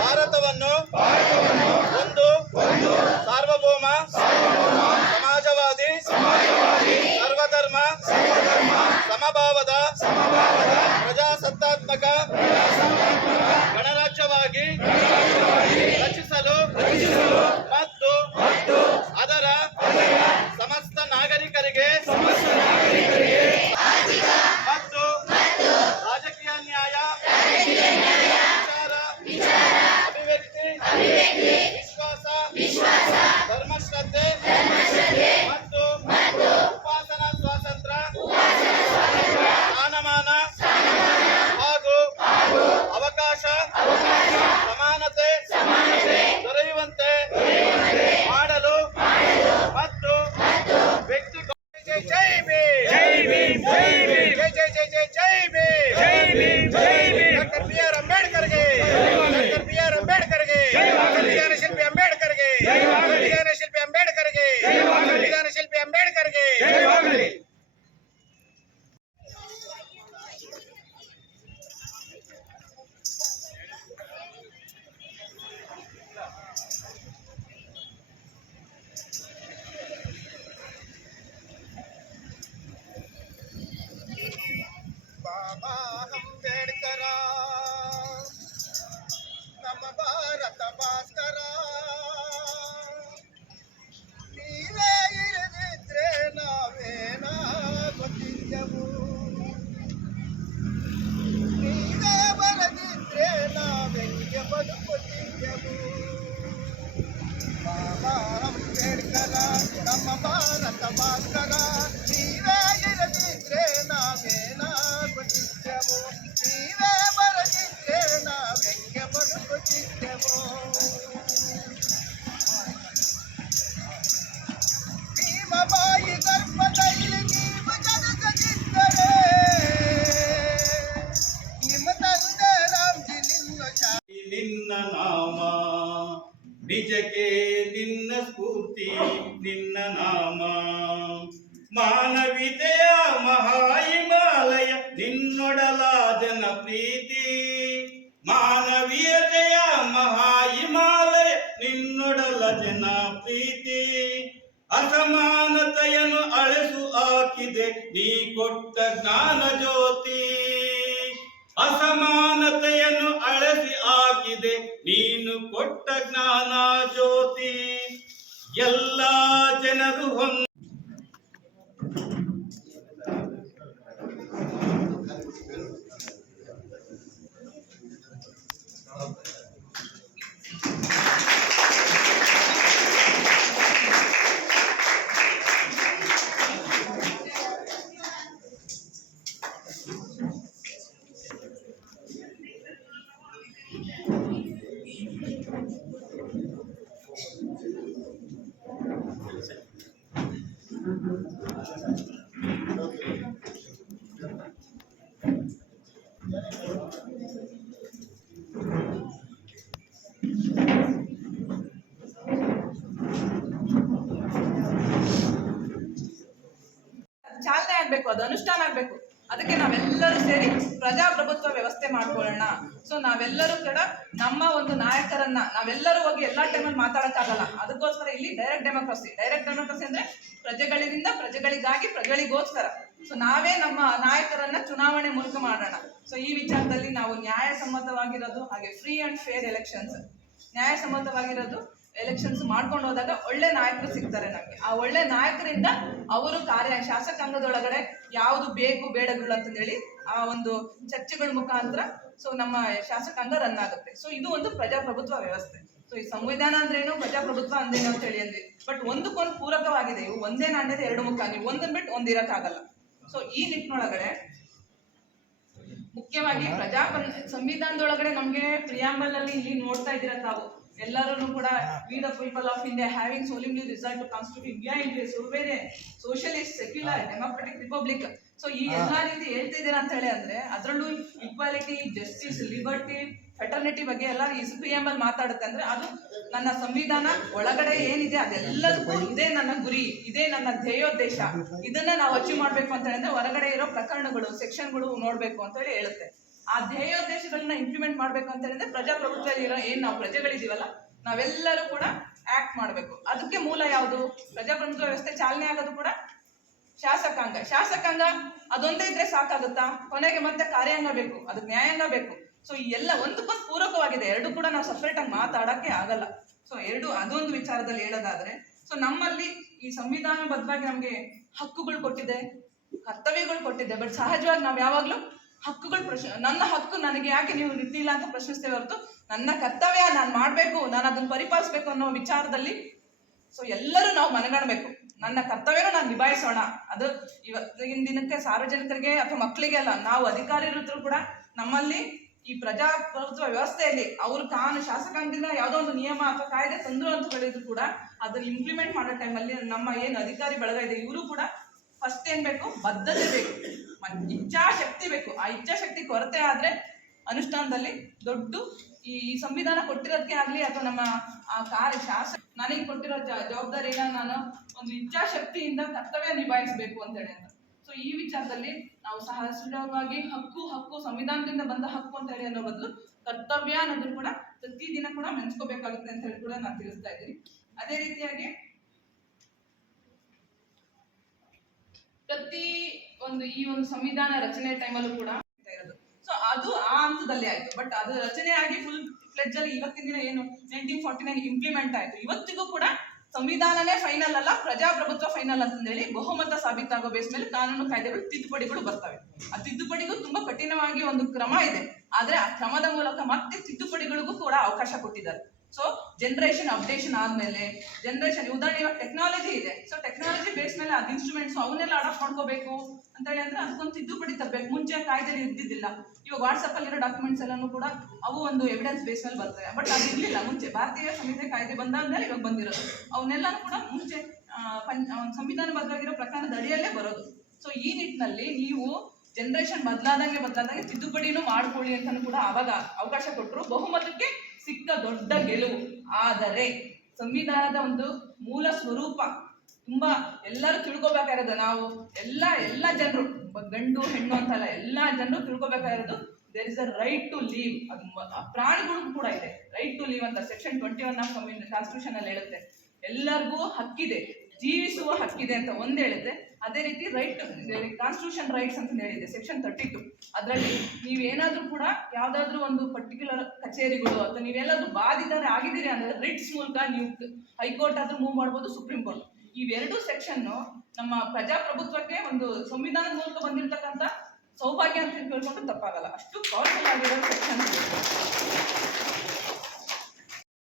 ಭಾರತವನ್ನು ಒಂದು ಸಾರ್ವಭೌಮ ಸಮಾಜವಾದಿ ಸರ್ವಧರ್ಮ ಸಮಭಾವದ ಪ್ರಜಾಸತ್ತಾತ್ಮಕ ಗಣರಾಜ್ಯವಾಗಿ ರಚಿಸಲು ಮತ್ತು ಅದರ ಸಮಸ್ತ ನಾಗರಿಕರಿಗೆ ಮತ್ತು ರಾಜಕೀಯ ನ್ಯಾಯ, ಅಭಿವ್ಯಕ್ತಿ, ವಿಶ್ವಾಸ, ಧರ್ಮಶ್ರದ್ಧೆ ಮತ್ತು ಉಪಾಸನಾ ಸ್ವಾತಂತ್ರ್ಯ, ಸ್ಥಾನಮಾನ ಹಾಗೂ ಅವಕಾಶ ಸಮಾನತೆ ದೊರೆಯುವಂತೆ ಮಾಡಲು ಮತ್ತು ವ್ಯಕ್ತಿ ಜೈ ಭೀಮ್, ಡಾಕ್ಟರ್ ಬಿ.ಆರ್. ಅಂಬೇಡ್ಕರ್ಗೆ, ಸಂವಿಧಾನ ಶಿಲ್ಪಿ ಅಂಬೇಡ್ಕರ್ಗೆ, ಬಾಬಾ ಅಂಬೇಡ್ಕರ ನಮ್ಮ ಭಾರತ ಭಾಸ್ಕರ, ನೀವೇ ಇರದಿದ್ರೆ ನಾವೇನಾಗುತ್ತಿದ್ದೆವು, ನೀವೇ ಬರದಿದ್ರೆ ನಾವೆಂಗೆ ಬದುಕುತ್ತಿದ್ದೆವು. ಬಾಬಾ ಅಂಬೇಡ್ಕರ ನಮ್ಮ ಭಾರತ ಭಾಸ್ಕರ, ನೀವೇ ಇರದಿದ್ರೆ ನಾವೇನಾಗುತ್ತಿದ್ದೆವು, ನೀವೇ ಬರದಿದ್ರೆ ನಾವೆಂಗೆ ಬದುಕುತ್ತಿದ್ದೆವು. ಭೀಮಬಾಯಿ ಗರ್ಭದಲ್ಲಿ ನೀವು ಜನಿಸದಿದ್ದರೆ ನಿಮ್ಮ ತಂದೆ ರಾಮ್ಜಿ ನಿನ್ನ ನಾಮ, ನಿಜಕ್ಕೆ ನಿನ್ನ ಸ್ಫೂರ್ತಿ ನಿನ್ನ ನಾಮ, ಮಾನವೀಯತೆಯ ಮಹಾಹಿಮಾಲಯ ನಿನ್ನೊಡಲ ಜನ ಪ್ರೀತಿ, ಮಾನವೀಯತೆಯ ಮಹಾಹಿಮಾಲಯ ನಿನ್ನೊಡಲ ಜನ ಪ್ರೀತಿ, ಅಸಮಾನತೆಯನ್ನು ಅಳಿಸು ಹಾಕಿದೆ ನೀ ಕೊಟ್ಟ ಜ್ಞಾನ ಜ್ಯೋತಿ, ಅಸಮಾನತೆಯನ್ನು ಅಳಿಸಿ ಹಾಕಿದೆ ನೀನು ಕೊಟ್ಟ ಜ್ಞಾನ ಜ್ಯೋತಿ, ಎಲ್ಲ ಜನರು ಚಾಲನೆ ಆಗ್ಬೇಕು, ಅದು ಅನುಷ್ಠಾನ ಆಗ್ಬೇಕು. ಅದಕ್ಕೆ ನಾವೆಲ್ಲರೂ ಸೇರಿ ಪ್ರಜಾಪ್ರಭುತ್ವ ವ್ಯವಸ್ಥೆ ಮಾಡ್ಕೊಳ್ಳೋಣ. ಸೊ ನಾವೆಲ್ಲರೂ ಕೂಡ ನಮ್ಮ ಒಂದು ನಾಯಕರನ್ನ ನಾವೆಲ್ಲರೂ ಹೋಗಿ ಎಲ್ಲಾ ಟೈಮಲ್ಲಿ ಮಾತಾಡಕ್ಕಾಗಲ್ಲ. ಅದಕ್ಕೋಸ್ಕರ ಇಲ್ಲಿ ಡೈರೆಕ್ಟ್ ಡೆಮೋಕ್ರಸಿ ಅಂದ್ರೆ ಪ್ರಜೆಗಳಿಂದ ಪ್ರಜೆಗಳಿಗಾಗಿ ಪ್ರಜೆಗಳಿಗೋಸ್ಕರ. ಸೊ ನಾವೇ ನಮ್ಮ ನಾಯಕರನ್ನ ಚುನಾವಣೆ ಮೂಲಕ ಮಾಡೋಣ. ಸೊ ಈ ವಿಚಾರದಲ್ಲಿ ನಾವು ನ್ಯಾಯಸಮ್ಮತವಾಗಿರೋದು, ಹಾಗೆ ಫ್ರೀ ಅಂಡ್ ಫೇರ್ ಎಲೆಕ್ಷನ್ಸ್, ನ್ಯಾಯಸಮ್ಮತವಾಗಿರೋದು ಎಲೆಕ್ಷನ್ಸ್ ಮಾಡ್ಕೊಂಡು ಹೋದಾಗ ಒಳ್ಳೆ ನಾಯಕರು ಸಿಗ್ತಾರೆ ನಮಗೆ. ಆ ಒಳ್ಳೆ ನಾಯಕರಿಂದ ಅವರು ಶಾಸಕಾಂಗದೊಳಗಡೆ ಯಾವುದು ಬೇಕು ಬೇಡಗಳು ಅಂತಂದೇಳಿ ಆ ಒಂದು ಚರ್ಚೆಗಳ ಮುಖಾಂತರ ಸೊ ನಮ್ಮ ಶಾಸಕಾಂಗ ರನ್ ಆಗುತ್ತೆ. ಸೊ ಇದು ಒಂದು ಪ್ರಜಾಪ್ರಭುತ್ವ ವ್ಯವಸ್ಥೆ. ಸೊ ಈ ಸಂವಿಧಾನ ಅಂದ್ರೇನು, ಪ್ರಜಾಪ್ರಭುತ್ವ ಅಂದ್ರೇನು ಅಂತ ಹೇಳಿ ಅಂದ್ವಿ. ಬಟ್ ಒಂದಕ್ಕೊಂದು ಪೂರಕವಾಗಿದೆ. ಇವು ಒಂದೇ ನಾಣ್ಯದ ಎರಡು ಮುಖ, ನೀವು ಒಂದನ್ ಬಿಟ್ಟು ಒಂದಿರಕ್ಕಾಗಲ್ಲ. ಸೊ ಈ ನಿಟ್ಟಿನೊಳಗಡೆ ಮುಖ್ಯವಾಗಿ ಸಂವಿಧಾನದೊಳಗಡೆ ನಮ್ಗೆ ಪ್ರಿಯಾಂಬಲ್ ಅಲ್ಲಿ ಇಲ್ಲಿ ನೋಡ್ತಾ ಇದ್ದೀರಾ ತಾವು ಎಲ್ಲರೂ ಕೂಡ we the people of India having solemnly result to constitute India India sovereign socialist secular democratic republic. So ಈ ಎಲ್ಲಾ ರೀತಿ ಹೇಳ್ತಿದ್ದೀರಾ ಅಂತ ಹೇಳಿ ಅಂದ್ರೆ ಅದರಲ್ಲೂ ಈಕ್ವಾಲಿಟಿ, ಜಸ್ಟಿಸ್, ಲಿಬರ್ಟಿ, ಫೆಟರ್ನಿಟಿ ಬಗ್ಗೆ ಎಲ್ಲ ಈ ಪ್ರಿಯಾಂಬಲ್ ಮಾತಾಡುತ್ತೆ. ಅಂದ್ರೆ ಅದು ನನ್ನ ಸಂವಿಧಾನ ಒಳಗಡೆ ಏನಿದೆ ಅದೆಲ್ಲದಕ್ಕೂ ಇದೇ ನನ್ನ ಗುರಿ, ಇದೇ ನನ್ನ ಧ್ಯೇಯೋದ್ದೇಶ, ಇದನ್ನ ನಾವು ಅಚೀವ್ ಮಾಡ್ಬೇಕು ಅಂತ ಹೇಳಿದ್ರೆ ಹೊರಗಡೆ ಇರೋ ಪ್ರಕರಣಗಳು, ಸೆಕ್ಷನ್ಗಳು ನೋಡ್ಬೇಕು ಅಂತ ಹೇಳಿ ಹೇಳುತ್ತೆ. ಆ ಧ್ಯೇಯೋದ್ದೇಶಗಳನ್ನ ಇಂಪ್ಲಿಮೆಂಟ್ ಮಾಡ್ಬೇಕು ಅಂತ ಹೇಳಿದ್ರೆ ಪ್ರಜಾಪ್ರಭುತ್ವ ಇರೋ ಏನ್ ನಾವು ಪ್ರಜೆಗಳಿದೀವಲ್ಲ ನಾವೆಲ್ಲರೂ ಕೂಡ ಆಕ್ಟ್ ಮಾಡ್ಬೇಕು. ಅದಕ್ಕೆ ಮೂಲ ಯಾವುದು? ಪ್ರಜಾಪ್ರಭುತ್ವ ವ್ಯವಸ್ಥೆ ಚಾಲನೆ ಆಗೋದು ಕೂಡ ಶಾಸಕಾಂಗ ಅದೊಂದೇ ಇದ್ರೆ ಸಾಕಾಗುತ್ತಾ? ಕೊನೆಗೆ ಮತ್ತೆ ಕಾರ್ಯಾಂಗ ಬೇಕು, ಅದಕ್ಕೆ ನ್ಯಾಯಾಂಗ ಬೇಕು. ಸೊ ಈ ಎಲ್ಲ ಒಂದಕ್ಕೊಂದು ಪೂರಕವಾಗಿದೆ, ಎರಡು ಕೂಡ ನಾವು ಸಪ್ರೇಟ್ ಆಗಿ ಮಾತಾಡಕ್ಕೆ ಆಗಲ್ಲ. ಸೊ ಅದೊಂದು ವಿಚಾರದಲ್ಲಿ ಹೇಳೋದಾದ್ರೆ, ಸೊ ನಮ್ಮಲ್ಲಿ ಈ ಸಂವಿಧಾನಬದ್ಧವಾಗಿ ನಮ್ಗೆ ಹಕ್ಕುಗಳು ಕೊಟ್ಟಿದೆ, ಕರ್ತವ್ಯಗಳು ಕೊಟ್ಟಿದೆ. ಬಟ್ ಸಹಜವಾಗಿ ನಾವು ಯಾವಾಗ್ಲೂ ಹಕ್ಕುಗಳು ನನ್ನ ಹಕ್ಕು ನನಗೆ ಯಾಕೆ ನೀವು ನೀಡ್ತಿಲ್ಲ ಅಂತ ಪ್ರಶ್ನಿಸ್ತೇವೆ ಹೊರತು ನನ್ನ ಕರ್ತವ್ಯ ನಾನು ಮಾಡ್ಬೇಕು, ನಾನು ಅದನ್ನ ಪರಿಪಾಲಿಸ್ಬೇಕು ಅನ್ನೋ ವಿಚಾರದಲ್ಲಿ ಸೊ ಎಲ್ಲರೂ ನಾವು ಮನಗಾಣಬೇಕು. ನನ್ನ ಕರ್ತವ್ಯನೂ ನಾನು ನಿಭಾಯಿಸೋಣ. ಅದು ಇವತ್ತಿನ ದಿನಕ್ಕೆ ಸಾರ್ವಜನಿಕರಿಗೆ ಅಥವಾ ಮಕ್ಕಳಿಗೆ ಅಲ್ಲ, ನಾವು ಅಧಿಕಾರಿಗಳಿದ್ರು ಕೂಡ ನಮ್ಮಲ್ಲಿ ಈ ಪ್ರಜಾಪ್ರಭುತ್ವ ವ್ಯವಸ್ಥೆಯಲ್ಲಿ ಅವರು ಶಾಸಕಾಂಗದಿಂದ ಯಾವುದೋ ಒಂದು ನಿಯಮ ಅಥವಾ ಕಾಯ್ದೆ ತಂದ್ರು ಅಂತ ಹೇಳಿದ್ರು ಕೂಡ ಅದನ್ನ ಇಂಪ್ಲಿಮೆಂಟ್ ಮಾಡೋ ಟೈಮಲ್ಲಿ ನಮ್ಮ ಏನು ಅಧಿಕಾರಿ ಬಳಗ ಇದೆ ಇವರು ಕೂಡ ಫಸ್ಟ್ ಏನ್ ಬೇಕು? ಬದ್ಧತೆ ಬೇಕು, ಇಚ್ಛಾಶಕ್ತಿ ಬೇಕು. ಆ ಇಚ್ಛಾಶಕ್ತಿ ಕೊರತೆ ಆದ್ರೆ ಅನುಷ್ಠಾನದಲ್ಲಿ ದೊಡ್ಡ ಈ ಸಂವಿಧಾನ ಕೊಟ್ಟಿರೋದಕ್ಕೆ ಆಗ್ಲಿ ಅಥವಾ ನಮ್ಮ ನನಗೆ ಕೊಟ್ಟಿರೋ ಜವಾಬ್ದಾರಿನ ನಾನು ಒಂದು ಇಚ್ಛಾಶಕ್ತಿಯಿಂದ ಕರ್ತವ್ಯ ನಿಭಾಯಿಸಬೇಕು ಅಂತ ಹೇಳಿ ಅಂತ. ಸೊ ಈ ವಿಚಾರದಲ್ಲಿ ನಾವು ಸಹಜವಾಗಿ ಹಕ್ಕು ಸಂವಿಧಾನದಿಂದ ಬಂದ ಹಕ್ಕು ಅಂತ ಹೇಳಿ ಅನ್ನೋ ಬದಲು ಕರ್ತವ್ಯ ಅನ್ನೋದನ್ನು ಕೂಡ ಪ್ರತಿದಿನ ಕೂಡ ಮೆನ್ಸ್ಕೋಬೇಕಾಗುತ್ತೆ ಅಂತ ಹೇಳಿ ಕೂಡ ನಾನು ತಿಳಿಸ್ತಾ ಇದ್ದೀನಿ. ಅದೇ ರೀತಿಯಾಗಿ ಪ್ರತಿ ಒಂದು ಈ ಒಂದು ಸಂವಿಧಾನ ರಚನೆ ಟೈಮಲ್ಲೂ ಕೂಡ ಇರೋದು. ಸೊ ಅದು ಆ ಹಂತದಲ್ಲಿ ಆಯ್ತು. ಬಟ್ ಅದು ರಚನೆ ಆಗಿ ಫುಲ್ ಫ್ಲೆಡ್ಜ್ ಅಲ್ಲಿ ಇವತ್ತಿನ ದಿನ ಏನು 1949 ಇಂಪ್ಲಿಮೆಂಟ್ ಆಯ್ತು. ಇವತ್ತಿಗೂ ಕೂಡ ಸಂವಿಧಾನನೇ ಫೈನಲ್ ಅಲ್ಲ, ಪ್ರಜಾಪ್ರಭುತ್ವ ಫೈನಲ್ ಅಂತಂದೇಳಿ ಬಹುಮತ ಸಾಬೀತಾಗೋ ಬೇಸ್ ಮೇಲೆ ಕಾನೂನು ಕಾಯ್ದೆಗಳು ತಿದ್ದುಪಡಿಗಳು ಬರ್ತವೆ. ಆ ತಿದ್ದುಪಡಿಗೂ ತುಂಬಾ ಕಠಿಣವಾಗಿ ಒಂದು ಕ್ರಮ ಇದೆ. ಆದ್ರೆ ಆ ಕ್ರಮದ ಮೂಲಕ ಮತ್ತೆ ತಿದ್ದುಪಡಿಗಳಿಗೂ ಕೂಡ ಅವಕಾಶ ಕೊಟ್ಟಿದ್ದಾರೆ. ಸೊ ಜನರೇಷನ್ ಅಪ್ಡೇಷನ್ ಆದ್ಮೇಲೆ ಉದಾಹರಣೆ ಇವಾಗ ಟೆಕ್ನಾಲಜಿ ಇದೆ. ಸೊ ಟೆಕ್ನಾಲಜಿ ಬೇಸ್ ಮೇಲೆ ಅದು ಇನ್ಸ್ಟ್ರೂಮೆಂಟ್ಸ್ ಅವನ್ನೆಲ್ಲ ಅಡಾಪ್ಟ್ ಮಾಡ್ಕೋಬೇಕು ಅಂತ ಹೇಳಿ ಅಂದ್ರೆ ಅದಕ್ಕೊಂದು ತಿದ್ದುಪಡಿ ತರಬೇಕು. ಮುಂಚೆ ಕಾಯ್ದೆಯಲ್ಲಿ ಇದ್ದಿದ್ದಿಲ್ಲ. ಇವಾಗ ವಾಟ್ಸಪ್ ಅಲ್ಲಿರೋ ಡಾಕ್ಯುಮೆಂಟ್ಸ್ ಎಲ್ಲಾನು ಕೂಡ ಅವು ಒಂದು ಎವಿಡೆನ್ಸ್ ಬೇಸ್ ಮೇಲೆ ಬರ್ತವೆ. ಬಟ್ ಅದು ಇರ್ಲಿಲ್ಲ ಮುಂಚೆ. ಭಾರತೀಯ ಸಂವಿಧಾನ ಕಾಯ್ದೆ ಬಂದಾದ್ಮೇಲೆ ಇವಾಗ ಬಂದಿರೋದು. ಅವನ್ನೆಲ್ಲಾನು ಕೂಡ ಮುಂಚೆ ಸಂವಿಧಾನಬದ್ಧವಾಗಿರೋ ಪ್ರಕಾರದ ಅಡಿಯಲ್ಲೇ ಬರೋದು. ಸೊ ಈ ನಿಟ್ಟಿನಲ್ಲಿ ನೀವು ಜನರೇಷನ್ ಬದಲಾದಂಗೆ ತಿದ್ದುಪಡಿನೂ ಮಾಡ್ಕೊಳ್ಳಿ ಅಂತಾನು ಕೂಡ ಅವಾಗ ಅವಕಾಶ ಕೊಟ್ಟರು. ಬಹುಮತಕ್ಕೆ ಸಿಕ್ಕ ದೊಡ್ಡ ಗೆಲುವು. ಆದರೆ ಸಂವಿಧಾನದ ಒಂದು ಮೂಲ ಸ್ವರೂಪ ತುಂಬಾ ಎಲ್ಲರೂ ತಿಳ್ಕೊಬೇಕಾಗಿರೋದು. ನಾವು ಎಲ್ಲ ಜನರು ಗಂಡು ಹೆಣ್ಣು ಅಂತಲ್ಲ, ಎಲ್ಲಾ ಜನರು ತಿಳ್ಕೊಬೇಕಾಗಿರೋದು there is a right to live. ಅದು ಪ್ರಾಣಿಗಳಿಗೂ ಕೂಡ ಇದೆ ರೈಟ್ ಟು ಲೀವ್ ಅಂತ ಸೆಕ್ಷನ್ 21 ಆಫ್ ಕಾನ್ಸ್ಟಿಟ್ಯೂಷನ್ ಅಲ್ಲಿ ಹೇಳುತ್ತೆ. ಎಲ್ಲರಿಗೂ ಹಕ್ಕಿದೆ, ಜೀವಿಸುವ ಹಕ್ಕಿದೆ ಅಂತ ಒಂದು ಹೇಳುತ್ತೆ. ಅದೇ ರೀತಿ ರೈಟ್ ಕಾನ್ಸ್ಟಿಟ್ಯೂಷನ್ ರೈಟ್ಸ್ ಅಂತ ಹೇಳಿದೆ ಸೆಕ್ಷನ್ 32. ಅದರಲ್ಲಿ ನೀವೇನಾದ್ರೂ ಕೂಡ ಯಾವ್ದಾದ್ರು ಒಂದು ಪರ್ಟಿಕ್ಯುಲರ್ ಕಚೇರಿಗಳು ಅಥವಾ ನೀವೆಲ್ಲಾದ್ರೂ ಬಾಧಿತರೆ ಆಗಿದ್ದೀರಿ ಅಂದ್ರೆ ರಿಟ್ಸ್ ಮೂಲಕ ನೀವು ಹೈಕೋರ್ಟ್ ಆದ್ರೂ ಮೂವ್ ಮಾಡ್ಬೋದು, ಸುಪ್ರೀಂ ಕೋರ್ಟ್. ಇವೆರಡು ಸೆಕ್ಷನ್ ನಮ್ಮ ಪ್ರಜಾಪ್ರಭುತ್ವಕ್ಕೆ ಒಂದು ಸಂವಿಧಾನದ ಮೂಲಕ ಬಂದಿರತಕ್ಕಂಥ ಸೌಭಾಗ್ಯ ಅಂತ ಹೇಳ್ಕೊಂಡು ತಪ್ಪಾಗಲ್ಲ. ಅಷ್ಟು ಪವರ್ಫುಲ್ ಆಗಿರೋ ಸೆಕ್ಷನ್.